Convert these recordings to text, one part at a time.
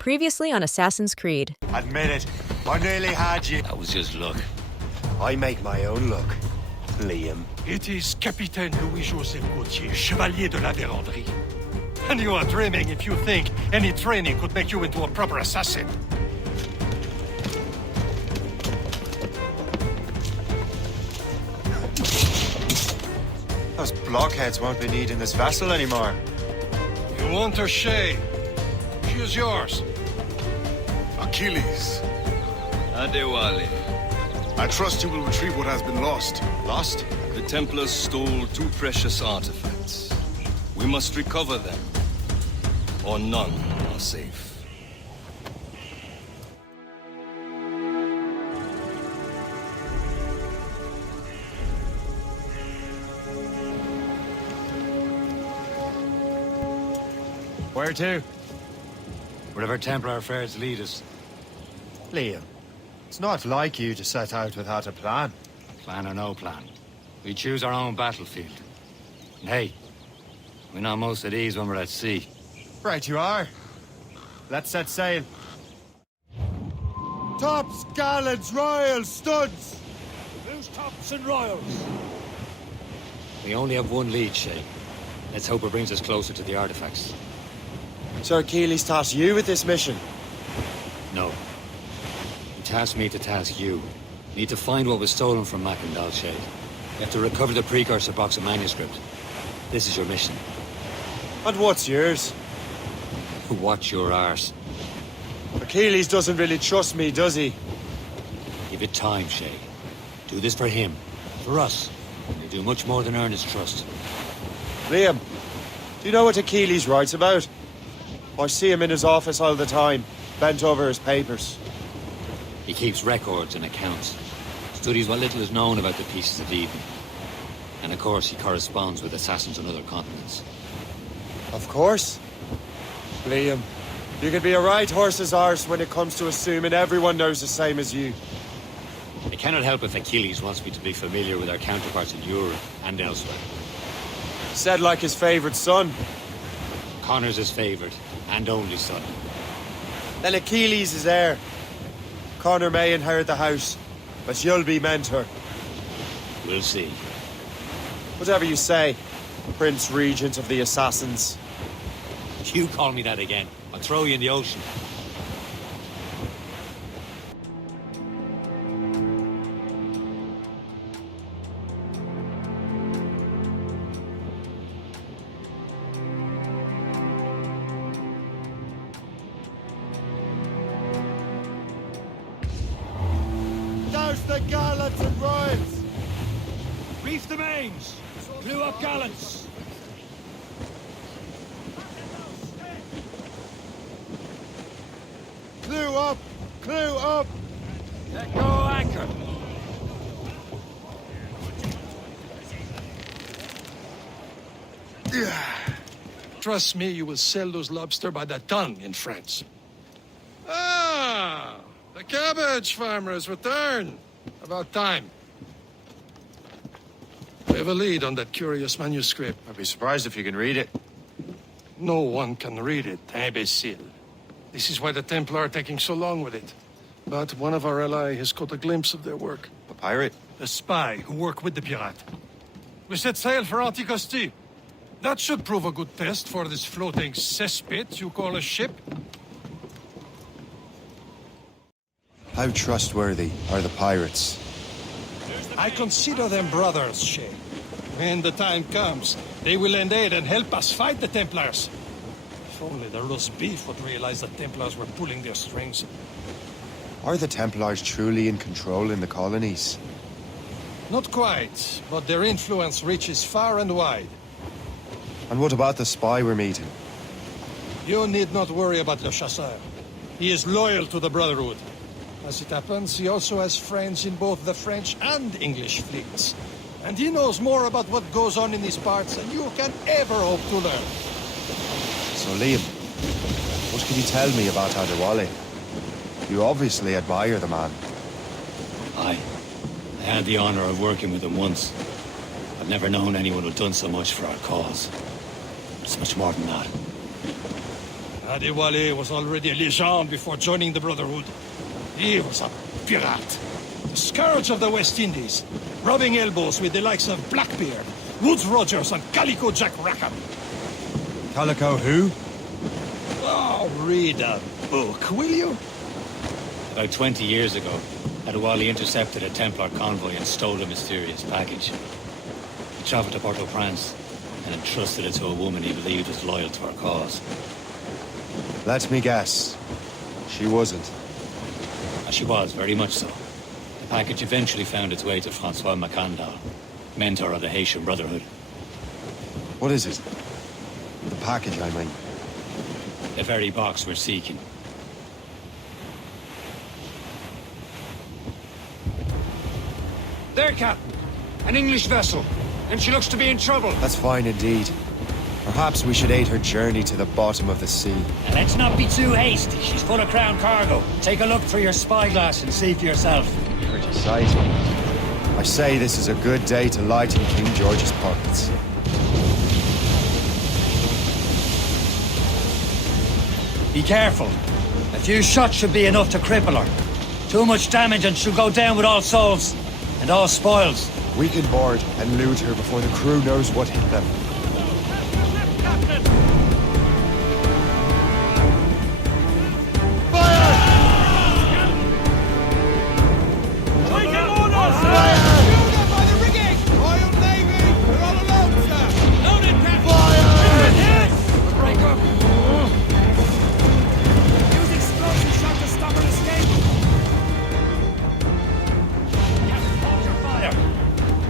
Previously on Assassin's Creed. Admit it, I nearly had you. That was just luck. I make my own luck, Liam. It is Capitaine Louis-Joseph Gauthier, Chevalier de la Vérendrye. And you are dreaming if you think any training could make you into a proper assassin. Those blockheads won't be needing this vessel anymore. You want her, Shay? She is yours. Achilles, Adewale. I trust you will retrieve what has been lost. Lost? The Templars stole 2 precious artifacts. We must recover them, or none are safe. Where to? Wherever Templar affairs lead us. Liam, it's not like you to set out without a plan. Plan or no plan. We choose our own battlefield. And hey, we know most of these when we're at sea. Right you are. Let's set sail. Tops, gallants, royals, studs! Who's tops and royals? We only have one lead, Shay. Let's hope it brings us closer to the artifacts. Sir Achilles tasked you with this mission. No. He tasked me to task you. We need to find what was stolen from Mac and Dalshay. We have to recover the precursor box of manuscript. This is your mission. And what's yours? Watch your arse. Achilles doesn't really trust me, does he? Give it time, Shay. Do this for him. For us. You do much more than earn his trust. Liam, do you know what Achilles writes about? I see him in his office all the time, bent over his papers. He keeps records and accounts. Studies what little is known about the pieces of Eden. And of course, he corresponds with assassins on other continents. Of course. Liam, you can be a right horse's arse when it comes to assuming everyone knows the same as you. I cannot help if Achilles wants me to be familiar with our counterparts in Europe and elsewhere. Said like his favourite son. Connor's his favourite and only son. Then Achilles is heir. Connor may inherit the house, but you'll be mentor. We'll see. Whatever you say, Prince Regent of the Assassins. You call me that again, I'll throw you in the ocean. Douse the gallants and royals! Reef the mains! Blew up gallants! Clew up! Clew up! Let go anchor! Trust me, you will sell those lobster by the ton in France. Ah, the cabbage farmers return. About time. We have a lead on that curious manuscript. I'd be surprised if you can read it. No one can read it, imbecile. This is why the Templar are taking so long with it. But one of our allies has caught a glimpse of their work. A pirate? A spy who worked with the pirate. We set sail for Anticosti. That should prove a good test for this floating cesspit you call a ship. How trustworthy are the pirates? I consider them brothers, Shay. When the time comes, they will lend aid and help us fight the Templars. If only the roast beef would realize the Templars were pulling their strings. Are the Templars truly in control in the colonies? Not quite, but their influence reaches far and wide. And what about the spy we're meeting? You need not worry about Le Chasseur. He is loyal to the Brotherhood. As it happens, he also has friends in both the French and English fleets. And he knows more about what goes on in these parts than you can ever hope to learn. So Liam, what can you tell me about Adewale? You obviously admire the man. I had the honor of working with him once. I've never known anyone who'd done so much for our cause. It's much more than that. Adewale was already a legend before joining the Brotherhood. He was a pirate. The scourge of the West Indies, rubbing elbows with the likes of Blackbeard, Woodes Rogers, and Calico Jack Rackham. Calico who? Oh, read a book, will you? About 20 years ago, Adewale intercepted a Templar convoy and stole a mysterious package. He travelled to Port-au-Prince and entrusted it to a woman he believed was loyal to our cause. Let me guess. She wasn't. And she was, very much so. The package eventually found its way to Francois Macandal, mentor of the Haitian Brotherhood. What is it? The package, I mean. The very box we're seeking. There, Captain. An English vessel. And she looks to be in trouble. That's fine indeed. Perhaps we should aid her journey to the bottom of the sea. And let's not be too hasty. She's full of crown cargo. Take a look through your spyglass and see for yourself. Pretty sight. I say this is a good day to lighten King George's pockets. Be careful. A few shots should be enough to cripple her. Too much damage and she'll go down with all souls. And all spoils. We can board and loot her before the crew knows what hit them.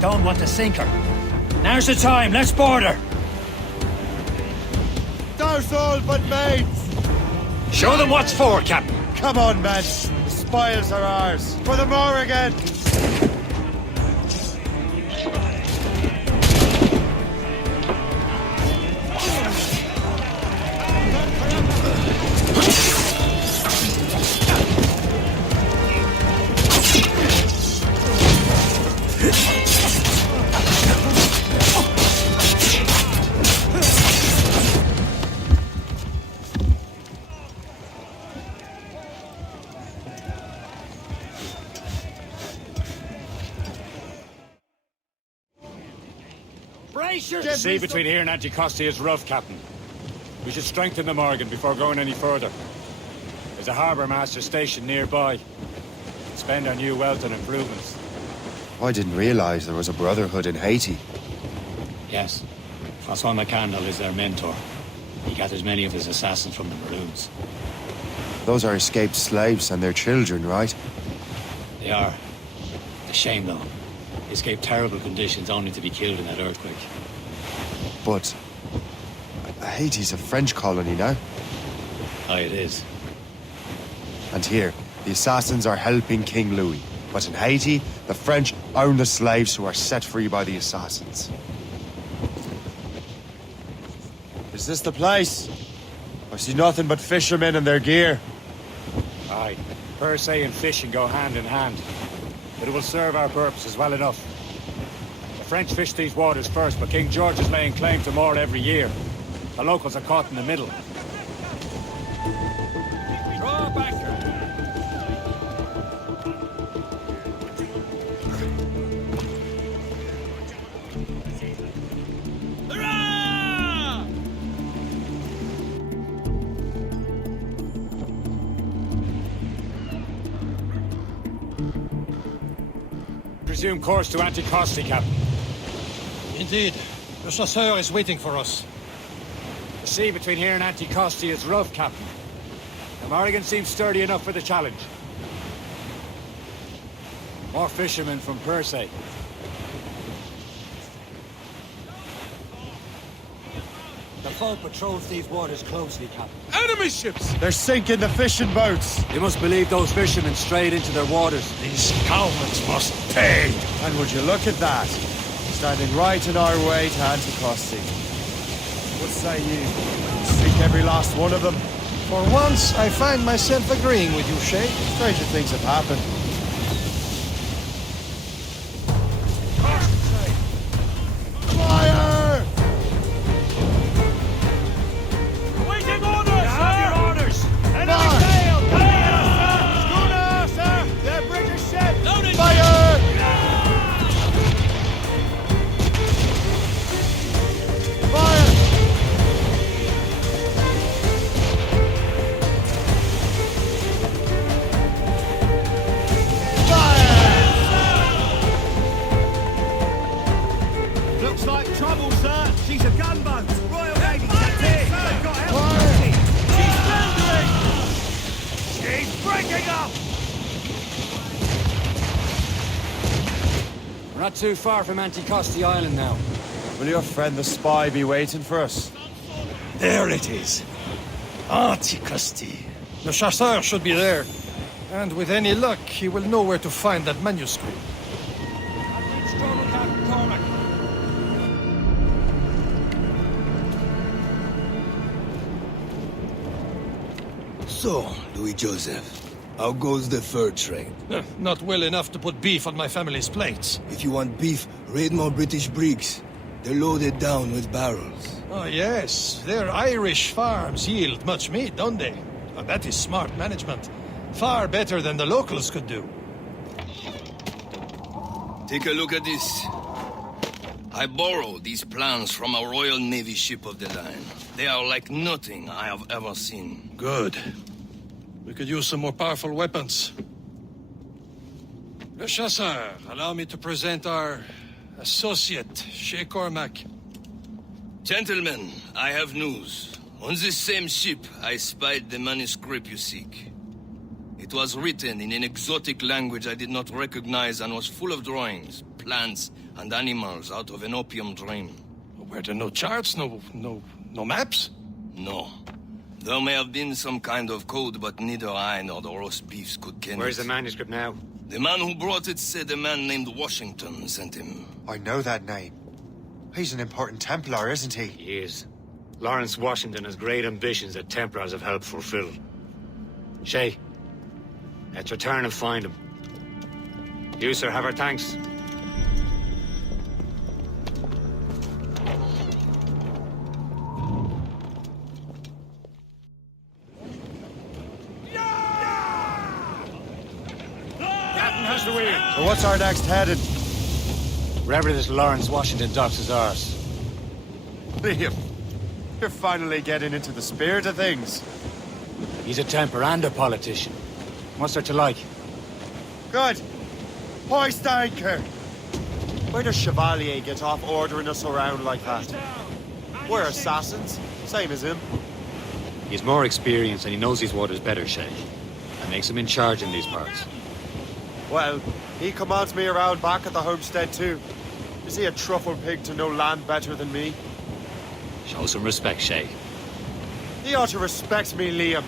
Don't want to sink her. Now's the time, let's board her. Douse all but mates! Show them what's for, Captain. Come on, men. The spoils are ours. For the Morrigan! The sea between here and Anticosti is rough, Captain. We should strengthen the Morgan before going any further. There's a harbour master stationed nearby. Spend our new wealth on improvements. I didn't realize there was a brotherhood in Haiti. Yes. Francois Macandal is their mentor. He gathers many of his assassins from the Maroons. Those are escaped slaves and their children, right? They are. A shame, though. They escaped terrible conditions only to be killed in that earthquake. But Haiti's a French colony now. Aye, it is. And here, the assassins are helping King Louis. But in Haiti, the French own the slaves who are set free by the assassins. Is this the place? I see nothing but fishermen and their gear. Aye, per se and fishing go hand in hand. But it will serve our purposes well enough. The French fish these waters first, but King George is laying claim to more every year. The locals are caught in the middle. Draw back. Resume course to Anticosti, Captain. Indeed. The chasseur is waiting for us. The sea between here and Anticosti is rough, Captain. The Morrigan seems sturdy enough for the challenge. More fishermen from Persay. The foe patrols these waters closely, Captain. Enemy ships! They're sinking the fishing boats! You must believe those fishermen strayed into their waters. These cowards must pay! And would you look at that? Standing right in our way to Anticosti. What say you? Sink every last one of them? For once, I find myself agreeing with you, Shay. Stranger things have happened. Fire! Waiting orders! Not too far from Anticosti Island now. Will your friend the spy be waiting for us? There it is. Anticosti. The chasseur should be there. And with any luck, he will know where to find that manuscript. So, Louis Joseph, how goes the fur trade? Not well enough to put beef on my family's plates. If you want beef, raid more British brigs. They're loaded down with barrels. Oh, yes. Their Irish farms yield much meat, don't they? Oh, that is smart management. Far better than the locals could do. Take a look at this. I borrowed these plans from a Royal Navy ship of the line. They are like nothing I have ever seen. Good. We could use some more powerful weapons. Le Chasseur, allow me to present our associate, Shay Cormac. Gentlemen, I have news. On this same ship, I spied the manuscript you seek. It was written in an exotic language I did not recognize and was full of drawings, plants, and animals out of an opium dream. Were there no charts, no maps? No. There may have been some kind of code, but neither I nor the roast beefs could ken Where's it. the manuscript now? The man who brought it said a man named Washington sent him. I know that name. He's an important Templar, isn't he? He is. Lawrence Washington has great ambitions that Templars have helped fulfill. Shay, let's return and find him. You, sir, have our thanks. Captain has the wheel. So what's our next headed? Wherever this Lawrence Washington docks is ours. Liam, you're finally getting into the spirit of things. He's a Templar and a politician. What's there to like? Good. Hoist anchor. Where does Chevalier get off ordering us around like that? We're assassins, same as him. He's more experienced and he knows these waters better, Shay. That makes him in charge in these parts. Well, he commands me around back at the homestead too. Is he a truffle pig to know land better than me? Show some respect, Shay. He ought to respect me, Liam.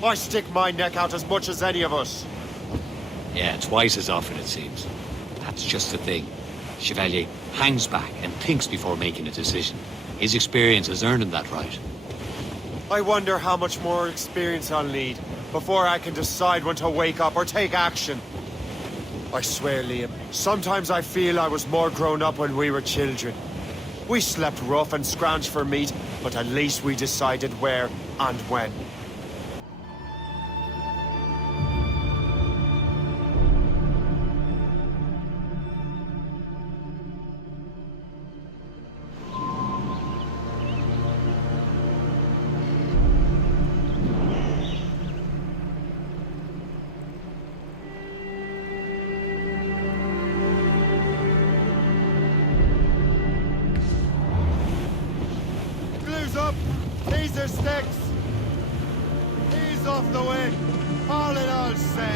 I stick my neck out as much as any of us. Yeah, twice as often, it seems. That's just the thing. Chevalier hangs back and thinks before making a decision. His experience has earned him that right. I wonder how much more experience I'll need before I can decide when to wake up or take action. I swear, Liam, sometimes I feel I was more grown up when we were children. We slept rough and scrounged for meat, but at least we decided where and when. Up! These are sticks! Ease off the way! All in all, say!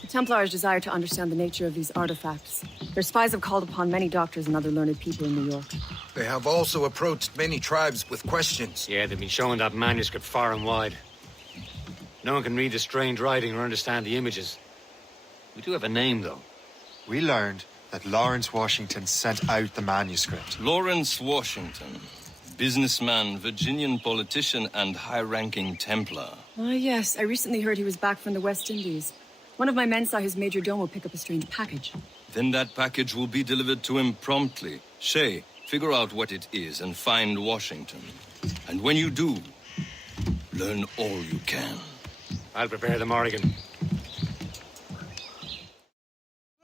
The Templars desire to understand the nature of these artifacts. Their spies have called upon many doctors and other learned people in New York. They have also approached many tribes with questions. Yeah, they've been showing that manuscript far and wide. No one can read the strange writing or understand the images. We do have a name, though. We learned that Lawrence Washington sent out the manuscript. Lawrence Washington. Businessman, Virginian politician, and high-ranking Templar. Ah, yes. I recently heard he was back from the West Indies. One of my men saw his major domo pick up a strange package. Then that package will be delivered to him promptly. Shay, figure out what it is and find Washington. And when you do, learn all you can. I'll prepare the Morrigan.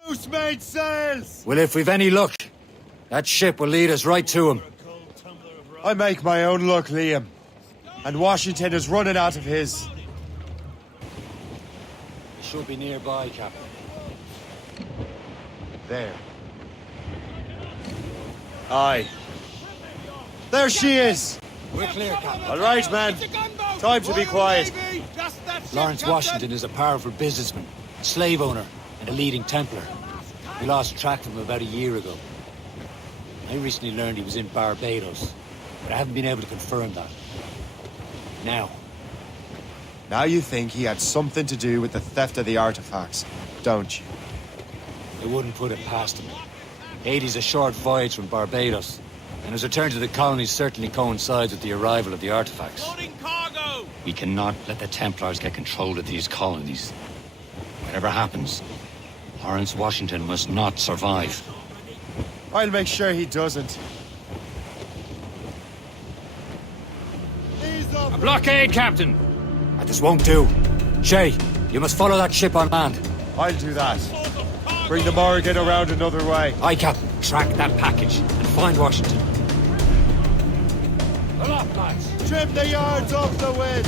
Loose made sails! Well, if we've any luck, that ship will lead us right to him. I make my own luck, Liam. And Washington is running out of his. He should be nearby, Captain. There. Aye. There she is! We're We're clear, Captain. All right, man. Time to be quiet. Lawrence Washington is a powerful businessman, slave owner, and a leading Templar. We lost track of him about a year ago. I recently learned he was in Barbados, but I haven't been able to confirm that. Now you think he had something to do with the theft of the artifacts, don't you? I wouldn't put it past him. Haiti's a short voyage from Barbados, and his return to the colonies certainly coincides with the arrival of the artifacts. We cannot let the Templars get control of these colonies. Whatever happens, Lawrence Washington must not survive. I'll make sure he doesn't. A blockade, Captain! This won't do. Shay, you must follow that ship on land. I'll do that. Bring the Morrigan around another way. Aye, Captain. Track that package and find Washington. Aloft, lads. Trim the yards off the wind.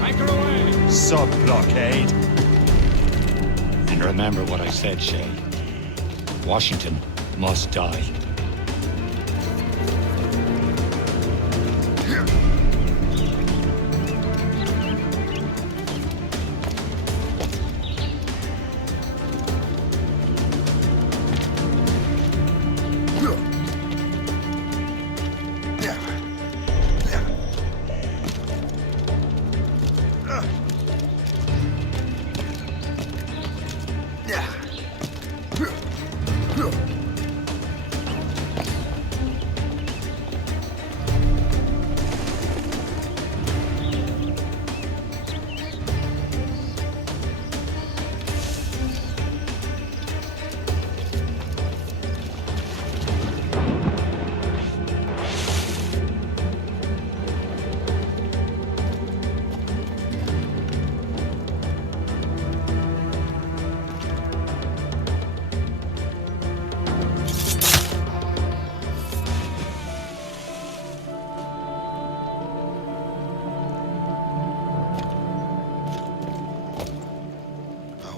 Anchor away. Sub-blockade. And remember what I said, Shay. Washington must die.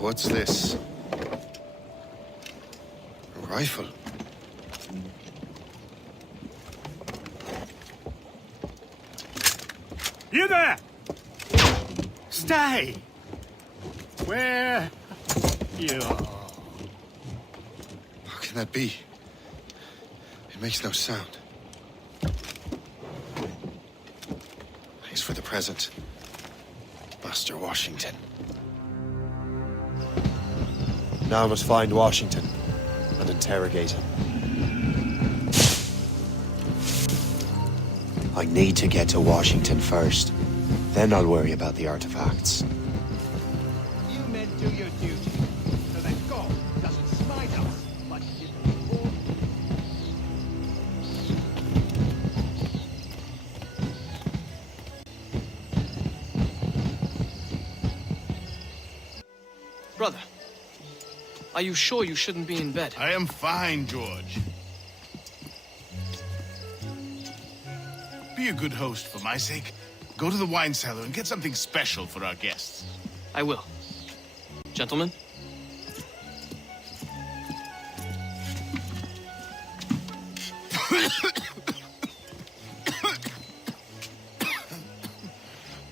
What's this? A rifle? You there! Stay! Where you are? How can that be? It makes no sound. At least for the present. Master Washington. Now I must find Washington and interrogate him. I need to get to Washington first. Then I'll worry about the artifacts. You men do your duty, so that God doesn't smite us, but give all. Brother, are you sure you shouldn't be in bed? I am fine, George. Be a good host for my sake. Go to the wine cellar and get something special for our guests. I will. Gentlemen?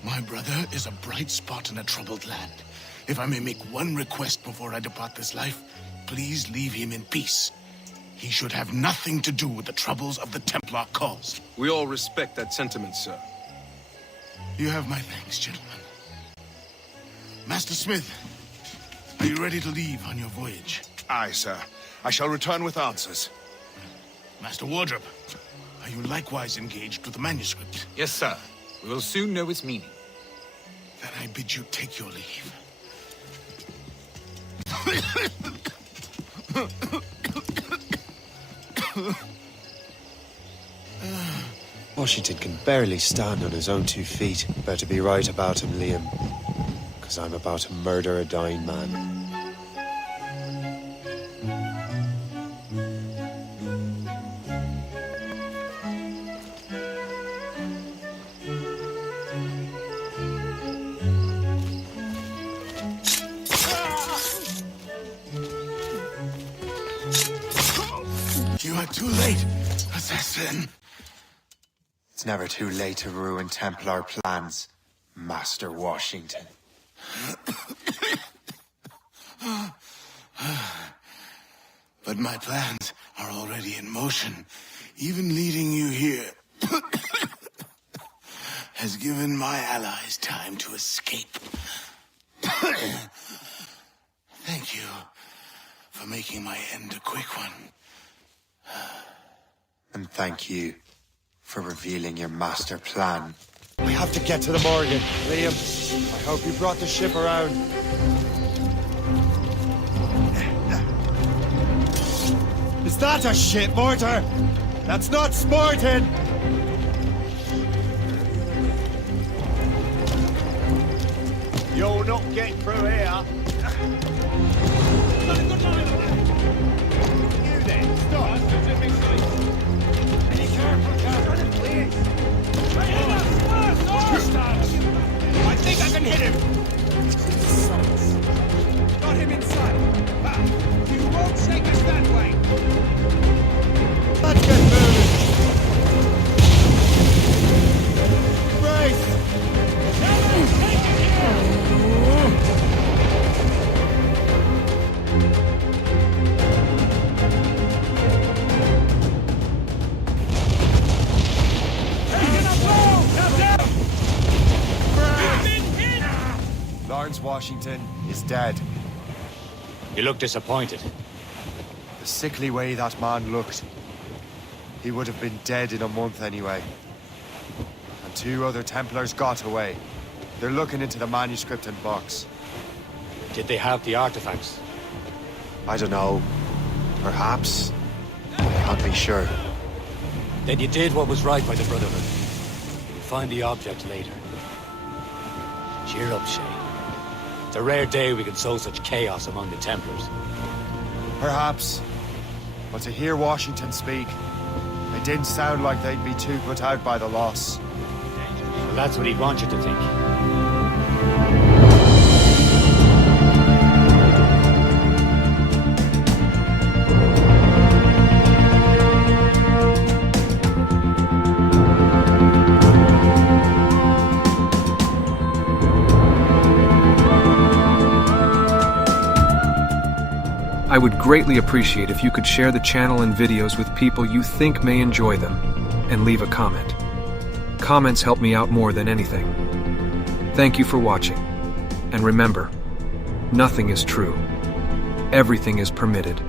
My brother is a bright spot in a troubled land. If I may make one request before I depart this life, please leave him in peace. He should have nothing to do with the troubles of the Templar cause. We all respect that sentiment, sir. You have my thanks, gentlemen. Master Smith, are you ready to leave on your voyage? Aye, sir. I shall return with answers. Master Wardrop, are you likewise engaged with the manuscript? Yes, sir. We will soon know its meaning. Then I bid you take your leave. Washington can barely stand on his own 2 feet. Better be right about him, Liam. Because I'm about to murder a dying man. You are too late, assassin. It's never too late to ruin Templar plans, Master Washington. But my plans are already in motion. Even leading you here has given my allies time to escape. Thank you for making my end a quick one. And thank you for revealing your master plan. We have to get to the Morgan. Liam, I hope you brought the ship around. Is that a ship mortar? That's not sporting! You're not getting through here. You there, stop. Be careful, Captain, please. I think I can hit him. Got him inside. You won't take us that way. Let's get moving. Brace! Lawrence Washington is dead. You look disappointed. The sickly way that man looked. He would have been dead in a month anyway. And 2 other Templars got away. They're looking into the manuscript and box. Did they have the artifacts? I don't know. Perhaps. I can't be sure. Then you did what was right by the Brotherhood. You'll find the object later. Cheer up, Shay. It's a rare day we can sow such chaos among the Templars. Perhaps. But to hear Washington speak, it didn't sound like they'd be too put out by the loss. Well, that's what he'd want you to think. I would greatly appreciate if you could share the channel and videos with people you think may enjoy them, and leave a comment. Comments help me out more than anything. Thank you for watching, and remember, nothing is true. Everything is permitted.